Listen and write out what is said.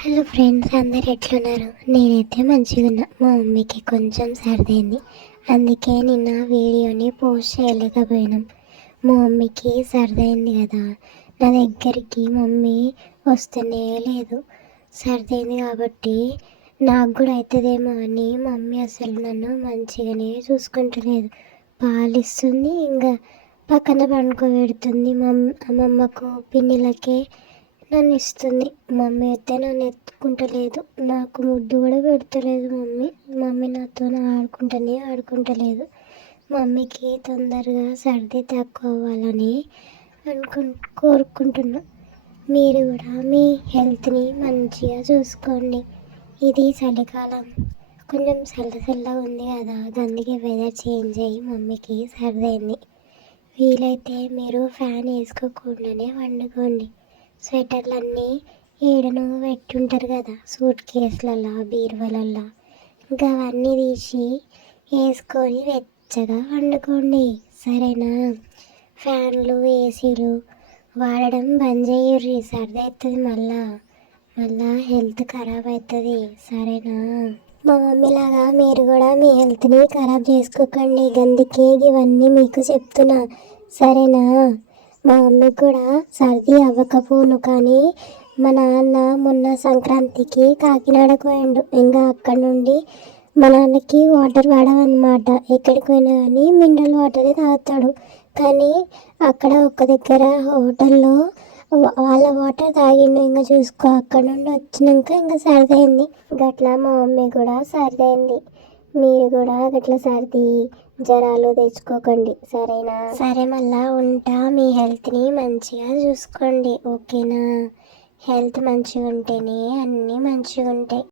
Hello friends, అందరు ఎట్లున్నారు? నేనైతే మంచిగా ఉన్నా. మా మమ్మీకి కొంచెం సర్దైంది, అందుకే నిన్న వీడియోని పోస్ట్ చేయలేకపోయినాం. మా మమ్మీకి సర్దైంది కదా, నా దగ్గరికి మమ్మీ వస్తూనే లేదు. సర్దైంది కాబట్టి నాకు కూడా అవుతుందేమో అని మమ్మీ అసలు నన్ను మంచిగానే చూసుకుంటలేదు. పాలిస్తుంది, ఇంకా పక్కన పండుకోబెడుతుంది. అమ్మమ్మకు పిన్నిలకే నన్ను ఇస్తుంది. మమ్మీ అయితే నన్ను ఎత్తుకుంటలేదు, నాకు ముద్దు కూడా పెడతలేదు. మమ్మీ నాతో ఆడుకుంటలేదు. మమ్మీకి తొందరగా సర్ది తక్కువ అవ్వాలని కోరుకుంటున్నా. మీరు కూడా మీ హెల్త్ని మంచిగా చూసుకోండి. ఇది చలికాలం, కొంచెం చల్లగా ఉంది కదా, అందుకే వెదర్ చేంజ్ అయ్యి మమ్మీకి సర్దైంది. వీలైతే మీరు ఫ్యాన్ వేసుకోకుండానే వండుకోండి. స్వెటర్లన్నీ ఏడనో పెట్టుంటారు కదా, సూట్ కేసులల్లో, బీరువాలల్లో, ఇంకా అవన్నీ తీసి వేసుకొని వెచ్చగా వండుకోండి, సరేనా? ఫ్యాన్లు ఏసీలు వాడడం బంద్ చేయర్రి, సర్ది అవుతుంది. మళ్ళా హెల్త్ ఖరాబ్ అవుతుంది, సరేనా? మా మమ్మీలాగా మీరు కూడా మీ హెల్త్ని ఖరాబ్ చేసుకోకండి, అందుకే ఇవన్నీ మీకు చెప్తున్నా, సరేనా? మా మమ్మీకి కూడా సర్ది అవ్వకపోను, కానీ మా నాన్న మొన్న సంక్రాంతికి కాకినాడకు పోయిండు. ఇంకా అక్కడ నుండి మా నాన్నకి వాటర్ పడవన్నమాట. ఎక్కడికి పోయినా కానీ మినరల్ వాటరే తాగుతాడు. కానీ అక్కడ ఒక దగ్గర హోటల్లో వాళ్ళ వాటర్ తాగిండు. ఇంకా చూసుకో, అక్కడ నుండి వచ్చినాక ఇంకా సర్దైంది. గట్లా మా మమ్మీ కూడా సర్దైంది. మీరు కూడా గట్లా సర్ది జ్వరాలు తెచ్చుకోకండి, సరేనా? సరే, మళ్ళా ఉంటా. మీ హెల్త్ని మంచిగా చూసుకోండి, ఓకేనా? హెల్త్ మంచిగా ఉంటేనే అన్నీ మంచిగా ఉంటాయి.